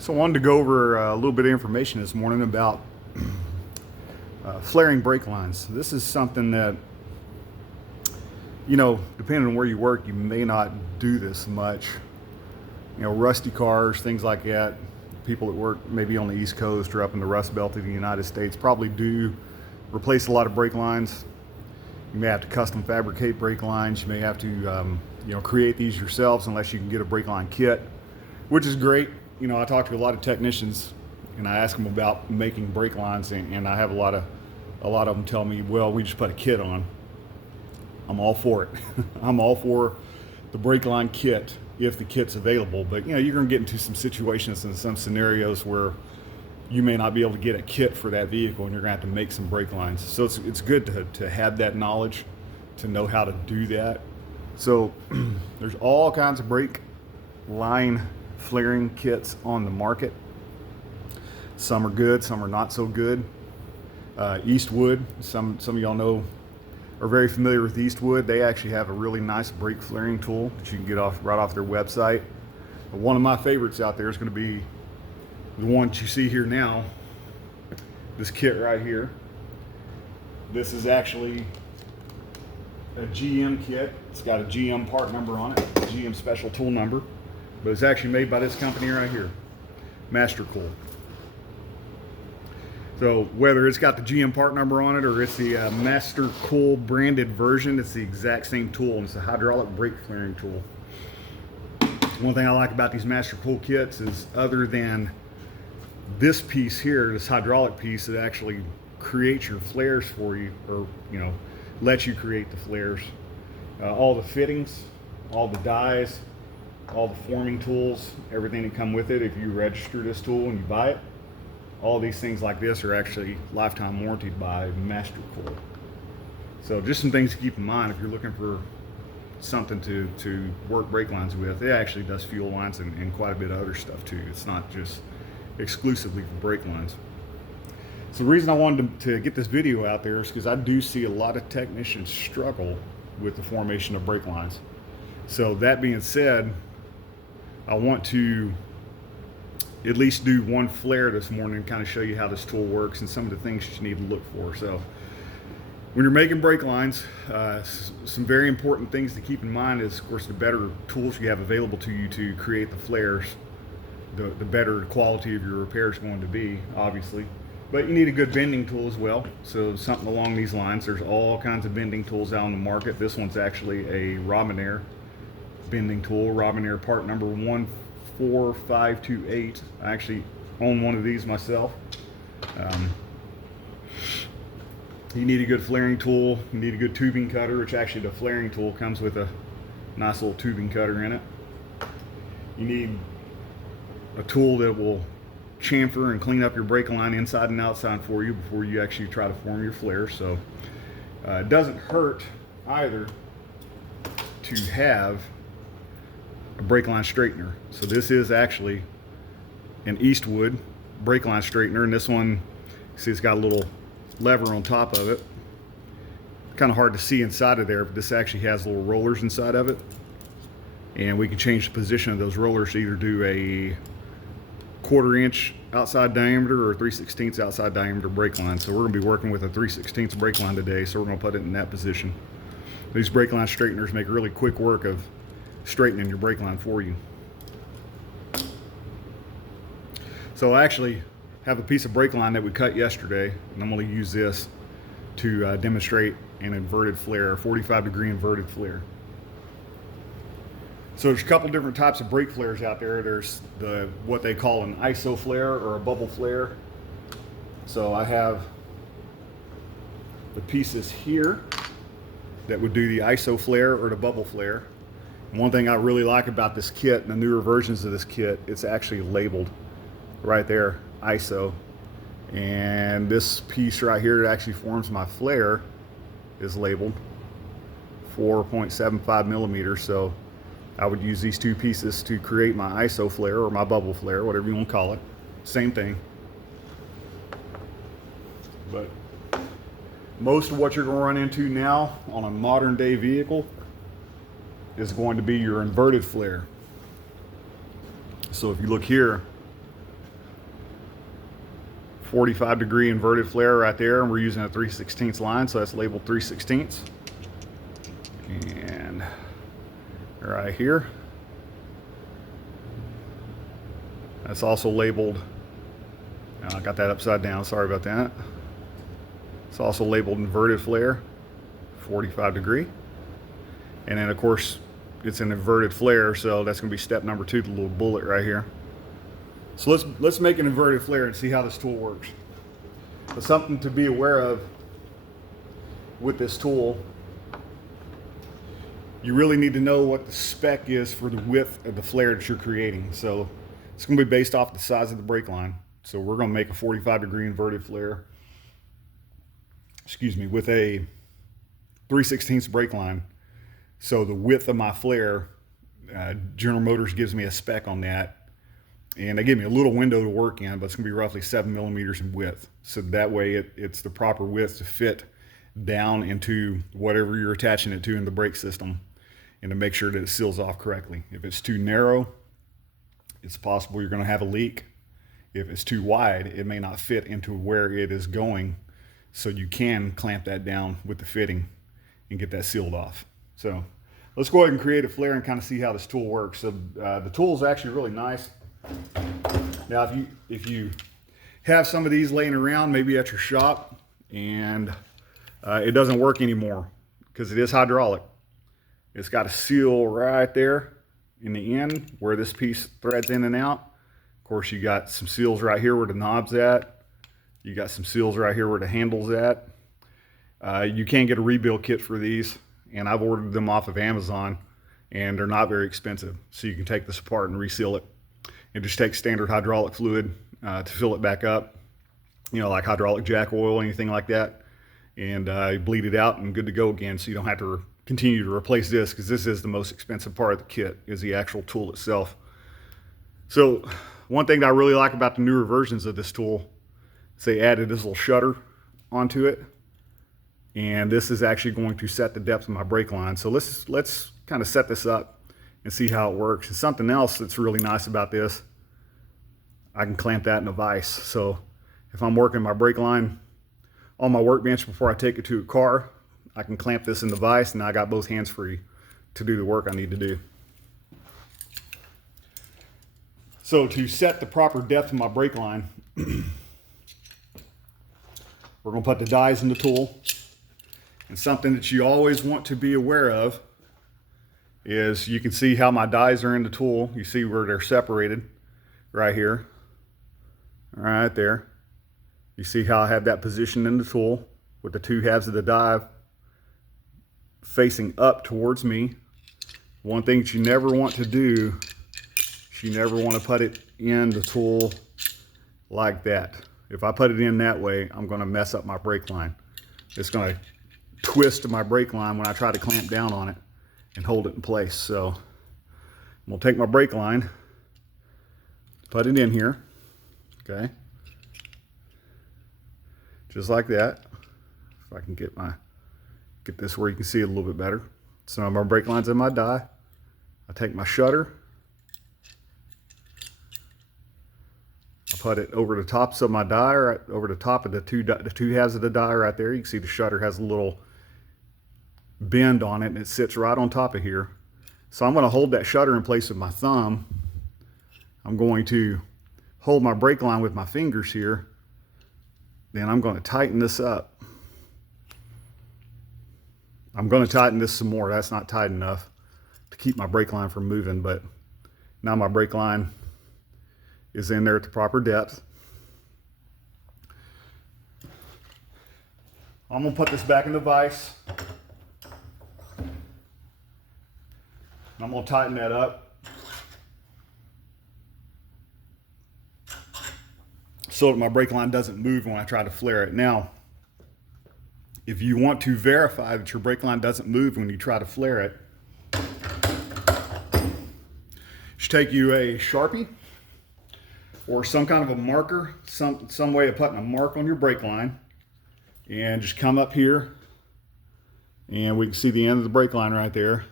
So I wanted to go over a little bit of information this morning about flaring brake lines. This is something that, depending on where you work, you may not do this much. Rusty cars, things like that. People that work maybe on the East Coast or up in the Rust Belt of the United States probably do replace a lot of brake lines. You may have to custom fabricate brake lines. You may have to, create these yourselves unless you can get a brake line kit, which is great. I talk to a lot of technicians and I ask them about making brake lines, and I have a lot of them tell me, well, we just put a kit on. I'm all for it. I'm all for the brake line kit if the kit's available. But you're going to get into some situations and some scenarios where you may not be able to get a kit for that vehicle, and you're going to have to make some brake lines. So it's good to have that knowledge, to know how to do that. So there's all kinds of brake line flaring kits on the market. Some are good, some are not so good. Eastwood, some of y'all know, are very familiar with Eastwood. They actually have a really nice brake flaring tool that you can get right off their website. But one of my favorites out there is going to be the one that you see here now, this kit right here. This is actually a GM kit. It's got a GM part number on it, GM special tool number, but it's actually made by this company right here, Mastercool. So whether it's got the GM part number on it or it's the mastercool branded version, it's the exact same tool, and it's a hydraulic brake flaring tool. One thing I like about these mastercool kits is, other than this piece here, this hydraulic piece that actually creates your flares for you, or lets you create the flares, all the fittings, all the dies, all the forming tools, everything that come with it, if you register this tool and you buy it, all these things like this are actually lifetime warranted by Mastercool. So just some things to keep in mind if you're looking for something to work brake lines with. It actually does fuel lines and quite a bit of other stuff too. It's not just exclusively for brake lines. So the reason I wanted to get this video out there is because I do see a lot of technicians struggle with the formation of brake lines. So that being said, I want to at least do one flare this morning and kind of show you how this tool works and some of the things that you need to look for. So when you're making brake lines, some very important things to keep in mind is, of course, the better tools you have available to you to create the flares, the better quality of your repair is going to be, obviously. But you need a good bending tool as well. So something along these lines. There's all kinds of bending tools out on the market. This one's actually a Robinair bending tool, Robinair part number 14528. I actually own one of these myself. You need a good flaring tool. You need a good tubing cutter, which actually the flaring tool comes with a nice little tubing cutter in it. You need a tool that will chamfer and clean up your brake line inside and outside for you before you actually try to form your flare. So it doesn't hurt either to have a brake line straightener. So this is actually an Eastwood brake line straightener, and this one, see, it's got a little lever on top of it. Kind of hard to see inside of there, but this actually has little rollers inside of it, and we can change the position of those rollers to either do a 1/4 inch outside diameter or 3/16 outside diameter brake line. So we're going to be working with a 3/16 brake line today, so we're going to put it in that position. These brake line straighteners make really quick work of straightening your brake line for you. So I actually have a piece of brake line that we cut yesterday, and I'm going to use this to demonstrate an inverted flare, a 45-degree inverted flare. So there's a couple different types of brake flares out there. There's what they call an ISO flare or a bubble flare. So I have the pieces here that would do the ISO flare or the bubble flare. And one thing I really like about this kit and the newer versions of this kit, it's actually labeled right there, ISO. And this piece right here that actually forms my flare is labeled 4.75 millimeters. So I would use these two pieces to create my ISO flare or my bubble flare, whatever you want to call it. Same thing. But most of what you're going to run into now on a modern day vehicle is going to be your inverted flare. So if you look here, 45-degree inverted flare right there, and we're using a 3/16 line, so that's labeled 3/16. And right here, that's also labeled, I got that upside down, sorry about that. It's also labeled inverted flare, 45-degree. And then of course, it's an inverted flare, so that's gonna be step number 2, the little bullet right here. So let's make an inverted flare and see how this tool works. But something to be aware of with this tool, you really need to know what the spec is for the width of the flare that you're creating. So it's gonna be based off the size of the brake line. So we're gonna make a 45-degree inverted flare, with a 3/16 brake line. So the width of my flare, General Motors gives me a spec on that, and they give me a little window to work in, but it's gonna be roughly 7 millimeters in width. So that way it's the proper width to fit down into whatever you're attaching it to in the brake system, and to make sure that it seals off correctly. If it's too narrow, it's possible you're gonna have a leak. If it's too wide, it may not fit into where it is going, so you can clamp that down with the fitting and get that sealed off. So let's go ahead and create a flare and kind of see how this tool works. So the tool is actually really nice. Now if you have some of these laying around, maybe at your shop, and it doesn't work anymore because it is hydraulic, it's got a seal right there in the end where this piece threads in and out. Of course, you got some seals right here where the knob's at. You got some seals right here where the handle's at. You can get a rebuild kit for these, and I've ordered them off of Amazon, and they're not very expensive. So you can take this apart and reseal it, and just take standard hydraulic fluid to fill it back up, like hydraulic jack oil, anything like that, and bleed it out and good to go again. So you don't have to continue to replace this, because this is the most expensive part of the kit, is the actual tool itself. So one thing that I really like about the newer versions of this tool is they added this little shutter onto it, and this is actually going to set the depth of my brake line. So let's kind of set this up and see how it works. And something else that's really nice about this, I can clamp that in a vise. So if I'm working my brake line on my workbench before I take it to a car, I can clamp this in the vise, and I got both hands free to do the work I need to do. So to set the proper depth of my brake line, we're gonna put the dies in the tool. And something that you always want to be aware of is, you can see how my dies are in the tool. You see where they're separated right here, right there. You see how I have that position in the tool with the 2 halves of the die facing up towards me. One thing that you never want to do is you never want to put it in the tool like that. If I put it in that way, I'm going to mess up my brake line. It's going to twist my brake line when I try to clamp down on it and hold it in place. So I'm going to take my brake line, put it in here, okay, just like that. If I can get this where you can see it a little bit better. So my brake line's in my die. I take my shutter, I put it over the tops of my die, right over the top of the two halves of the die right there. You can see the shutter has a little bend on it, and it sits right on top of here. So I'm going to hold that shutter in place with my thumb. I'm going to hold my brake line with my fingers here. Then I'm going to tighten this up. I'm going to tighten this some more. That's not tight enough to keep my brake line from moving, but now my brake line is in there at the proper depth. I'm going to put this back in the vise. I'm going to tighten that up so that my brake line doesn't move when I try to flare it. Now, if you want to verify that your brake line doesn't move when you try to flare it, you should take you a Sharpie or some kind of a marker, some way of putting a mark on your brake line, and just come up here, and we can see the end of the brake line right there.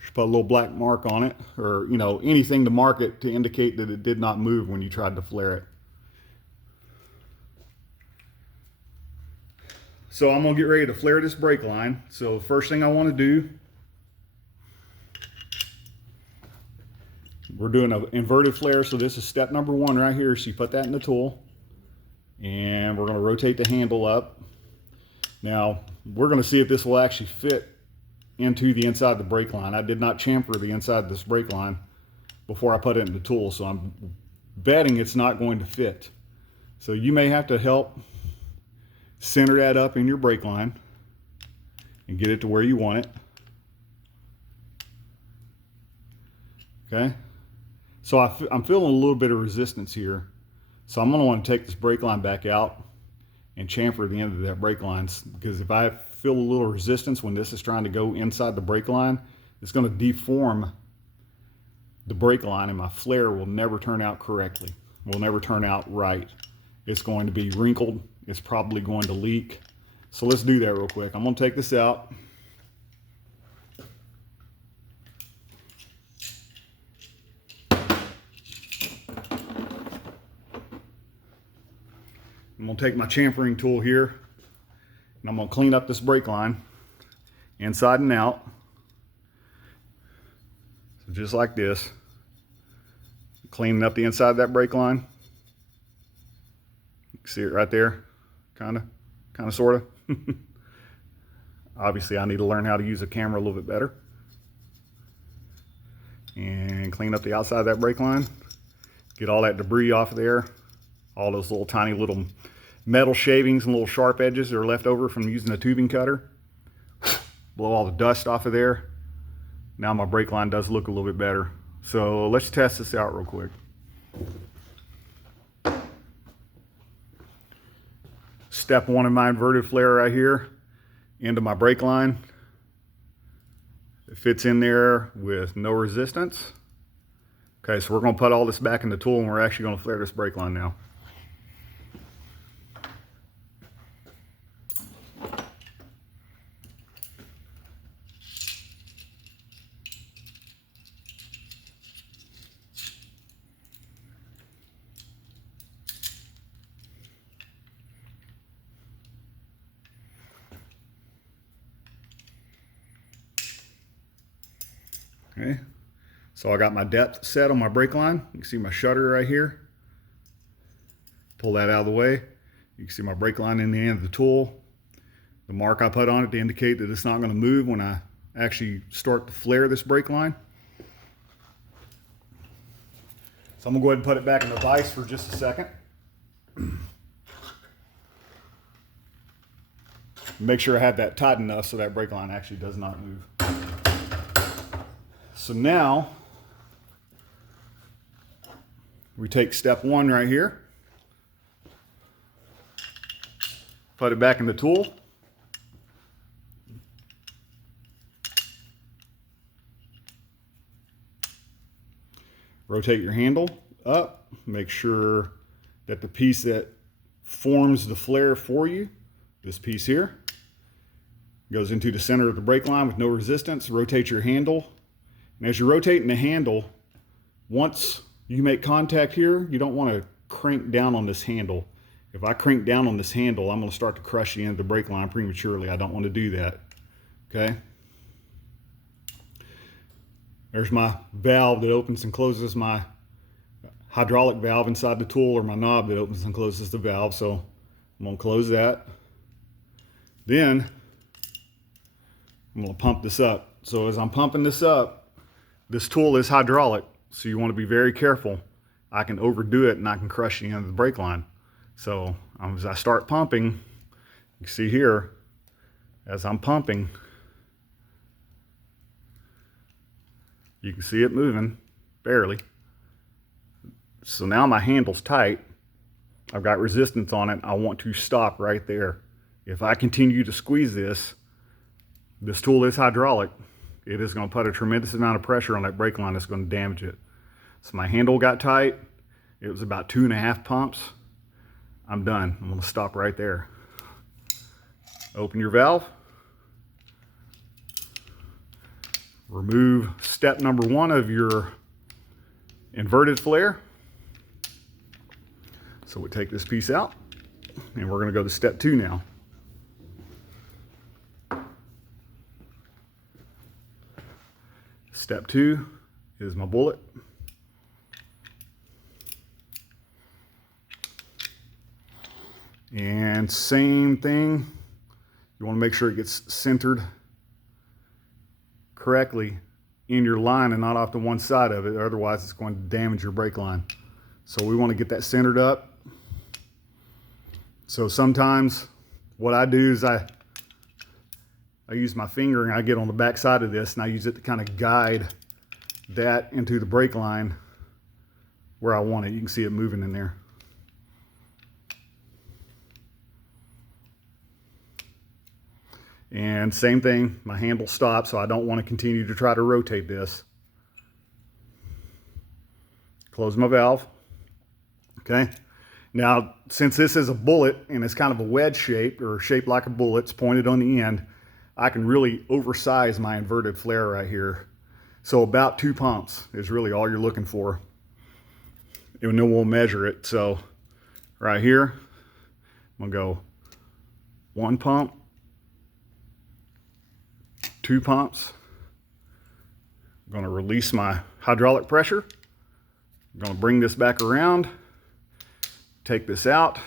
Just put a little black mark on it, or anything to mark it to indicate that it did not move when you tried to flare it. So I'm gonna get ready to flare this brake line. So first thing I wanna do, we're doing an inverted flare. So this is step number one right here. So you put that in the tool and we're gonna rotate the handle up. Now we're gonna see if this will actually fit into the inside of the brake line. I did not chamfer the inside of this brake line before I put it in the tool. So I'm betting it's not going to fit. So you may have to help center that up in your brake line and get it to where you want it. Okay. So I'm feeling a little bit of resistance here. So I'm gonna want to take this brake line back out and chamfer the end of that brake line, because if I feel a little resistance when this is trying to go inside the brake line, it's gonna deform the brake line and my flare will never turn out correctly. Will never turn out right. It's going to be wrinkled. It's probably going to leak. So let's do that real quick. I'm gonna take this out. I'm gonna take my chamfering tool here and I'm gonna clean up this brake line inside and out. So just like this, cleaning up the inside of that brake line. You can see it right there, kind of, sort of. Obviously I need to learn how to use a camera a little bit better. And clean up the outside of that brake line. Get all that debris off of there. All those little tiny little metal shavings and little sharp edges that are left over from using a tubing cutter. Blow all the dust off of there. Now my brake line does look a little bit better. So let's test this out real quick. Step one of my inverted flare right here into my brake line. It fits in there with no resistance. Okay, so we're gonna put all this back in the tool and we're actually gonna flare this brake line now. Okay, so I got my depth set on my brake line. You can see my shutter right here. Pull that out of the way. You can see my brake line in the end of the tool. The mark I put on it to indicate that it's not going to move when I actually start to flare this brake line. So I'm going to go ahead and put it back in the vise for just a second. Make sure I have that tight enough so that brake line actually does not move. So now we take step one right here, put it back in the tool. Rotate your handle up, make sure that the piece that forms the flare for you, this piece here, goes into the center of the brake line with no resistance. Rotate your handle. And as you're rotating the handle, once you make contact here, you don't want to crank down on this handle. If I crank down on this handle, I'm going to start to crush the end of the brake line prematurely. I don't want to do that. Okay? There's my valve that opens and closes my hydraulic valve inside the tool, or my knob that opens and closes the valve. So I'm going to close that. Then I'm going to pump this up. So as I'm pumping this up, this tool is hydraulic, so you want to be very careful. I can overdo it and I can crush the end of the brake line. So as I start pumping, you see here, as I'm pumping, you can see it moving, barely. So now my handle's tight. I've got resistance on it. I want to stop right there. If I continue to squeeze this tool is hydraulic. It is going to put a tremendous amount of pressure on that brake line that's going to damage it. So my handle got tight. It was about 2.5 pumps. I'm done. I'm going to stop right there. Open your valve. Remove step number one of your inverted flare. So we take this piece out and we're going to go to step two now. Step 2 is my bullet. And same thing, you want to make sure it gets centered correctly in your line and not off to one side of it, otherwise it's going to damage your brake line. So we want to get that centered up. So sometimes what I do is I use my finger and I get on the back side of this and I use it to kind of guide that into the brake line where I want it. You can see it moving in there. And same thing, my handle stops, so I don't want to continue to try to rotate this. Close my valve. Okay. Now, since this is a bullet and it's kind of a wedge shape or shaped like a bullet, it's pointed on the end, I can really oversize my inverted flare right here. So about 2 pumps is really all you're looking for. And then we'll measure it. So right here, I'm gonna go 1 pump, 2 pumps. I'm gonna release my hydraulic pressure. I'm gonna bring this back around, take this out.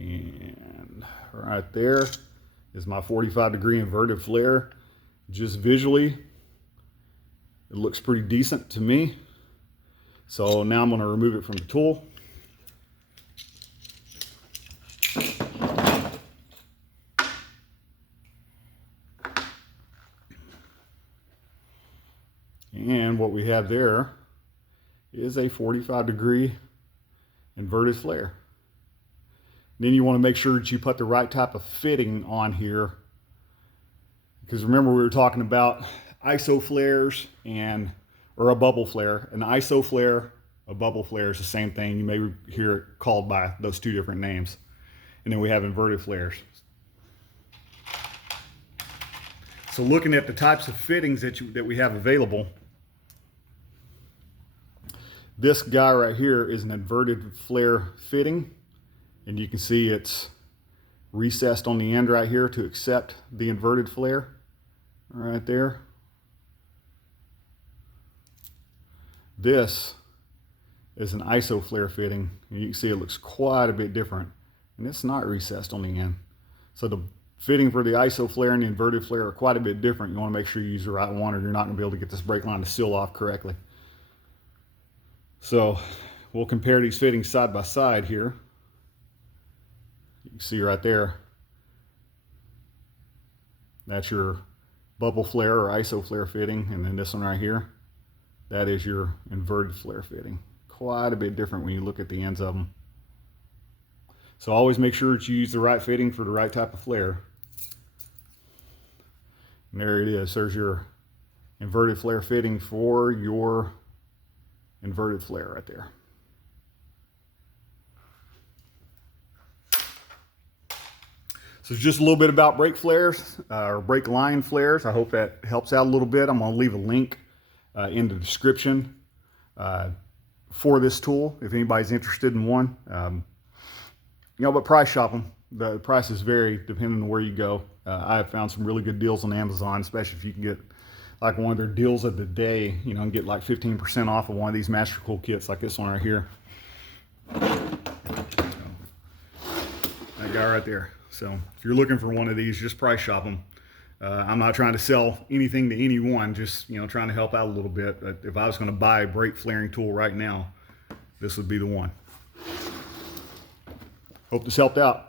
And right there is my 45-degree inverted flare. Just visually, it looks pretty decent to me. So now I'm going to remove it from the tool. And what we have there is a 45-degree inverted flare. Then you want to make sure that you put the right type of fitting on here, because remember we were talking about ISO flares or a bubble flare. An ISO flare, a bubble flare is the same thing. You may hear it called by those 2 different names. And then we have inverted flares. So looking at the types of fittings that we have available, this guy right here is an inverted flare fitting. And you can see it's recessed on the end right here to accept the inverted flare right there. This is an ISO flare fitting. And you can see it looks quite a bit different. And it's not recessed on the end. So the fitting for the ISO flare and the inverted flare are quite a bit different. You want to make sure you use the right one or you're not going to be able to get this brake line to seal off correctly. So we'll compare these fittings side by side here. You can see right there, that's your bubble flare or ISO flare fitting, and then this one right here, that is your inverted flare fitting. Quite a bit different when you look at the ends of them. So always make sure that you use the right fitting for the right type of flare. And there it is. There's your inverted flare fitting for your inverted flare right there. So just a little bit about brake flares, or brake line flares. I hope that helps out a little bit. I'm going to leave a link in the description for this tool if anybody's interested in one. But price shop them. The prices vary depending on where you go. I have found some really good deals on Amazon, especially if you can get like one of their deals of the day, and get like 15% off of one of these mastercool kits like this one right here. That guy right there. So if you're looking for one of these, just price shop them. I'm not trying to sell anything to anyone, just trying to help out a little bit. But if I was going to buy a brake flaring tool right now, this would be the one. Hope this helped out.